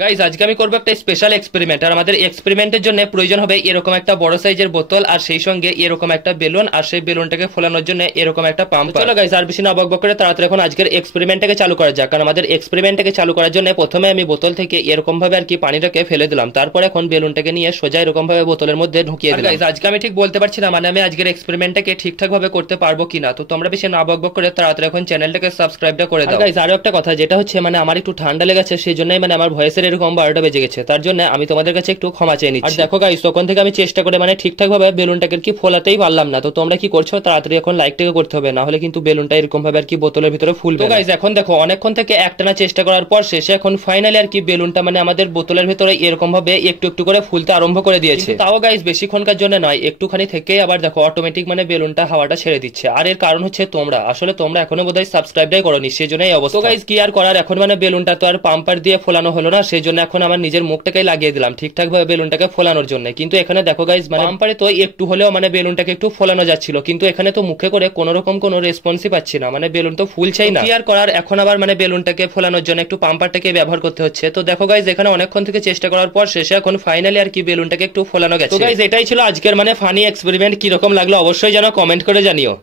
Guys আজকে আমি করবো একটা স্পেশাল এক্সপেরিমেন্ট। আর আমাদের এক্সপেরিমেন্টের জন্য প্রয়োজন হবে এরকম একটা বড় সাইজের বোতল, আর সেই সঙ্গে এরকম একটা বেলুন, আর সেই বেলুনটাকে ফোলানোর জন্য এরকম একটা পাম্প। চলো গাইজ আর বেশি না বকবক করে তাড়াতাড়ি এখন আজকের এক্সপেরিমেন্টটাকে চালু করা যাক। কারণ আমাদের এক্সপেরিমেন্টটাকে চালু করার জন্য প্রথমে আমি বোতল থেকে এরকম ভাবে আর কি পানিটাকে ফেলে দিলাম, তারপর এখন বেলুনটাকে নিয়ে সোজা এরকম ভাবে বোতলের মধ্যে ঢুকিয়ে দিলাম। গাইজ আজকে আমি ঠিক বলতে পারছি না মানে আমি আজকের এক্সপেরিমেন্টটাকে ঠিকঠাক ভাবে করতে পারবো কিনা, তো তোমরা বেশি না বকবক করে তাড়াতাড়ি এখন চ্যানেলটাকে সাবস্ক্রাইবটা করে দাও। গাইজ আরো একটা কথা যেটা হচ্ছে মানে আমার একটু ঠান্ডা লেগেছে, সেই জন্যই মানে আমার ভয়েসের এরকম 12টা বেজে গেছে, তার জন্য আমি তোমাদের কাছে একটু ক্ষমা চেয়ে নিচ্ছি। আর দেখো গাইস তখন থেকে আমি চেষ্টা করে মানে ঠিকঠাক ভাবে বেলুনটাকে কি ফোলাতেই পারলাম না, তো তোমরা কি করছো তাড়াতাড়ি এখন লাইকটাকে করতে হবে, না হলে কিন্তু বেলুনটা এরকম ভাবে আর কি বোতলের ভিতরে ফুলবে। তো গাইস এখন দেখো অনেকক্ষণ থেকে একটানা চেষ্টা করার পর শেষে এখন ফাইনালি আর কি বেলুনটা মানে আমাদের বোতলের ভিতরে এরকম ভাবে একটু একটু করে ফুলতে আরম্ভ করে দিয়েছে। তাও গাইস বেশিক্ষণকার জন্য নয়, একটুখানি থেকে আবার দেখো অটোমেটিক মানে বেলুনটা হাওয়াটা ছেড়ে দিচ্ছে। আর এর কারণ হচ্ছে তোমরা আসলে তোমরা এখনো বোধহয় সাবস্ক্রাইবটাই করোনি, সেই জন্যই অবস্থা। তো গাইস কি আর করার, এখন মানে বেলুনটা তো আর পাম্পার দিয়ে ফোলানো হলো না, সেই জন্য এখন আমার নিজের মুখটাকে লাগিয়ে দিলাম ঠিকঠাক ভাবে বেলুনটাকে ফোলানোর জন্য। কিন্তু এখানে দেখো গাইজ মানে পাম্পারে তো একটু হলেও মানে বেলুনটাকে একটু ফোলানো যাচ্ছিল, কিন্তু এখানে তো মুখে করে কোন রকম কোনো রেসপন্সই পাচ্ছি না, মানে বেলুন তো ফুলছেই না। কি আর করার, এখন আবার মানে বেলুনটাকে ফোলানোর জন্য একটু পাম্পারটাকে ব্যবহার করতে হচ্ছে। তো দেখো গাইজ এখানে অনেকক্ষণ থেকে চেষ্টা করার পর শেষে এখন ফাইনালি আর কি বেলুনটাকে একটু ফোলানো গেছে। তো গাইজ এটাই ছিল আজকের মানে ফানি এক্সপেরিমেন্ট, কিরকম লাগলো অবশ্যই যেন কমেন্ট করে জানিও।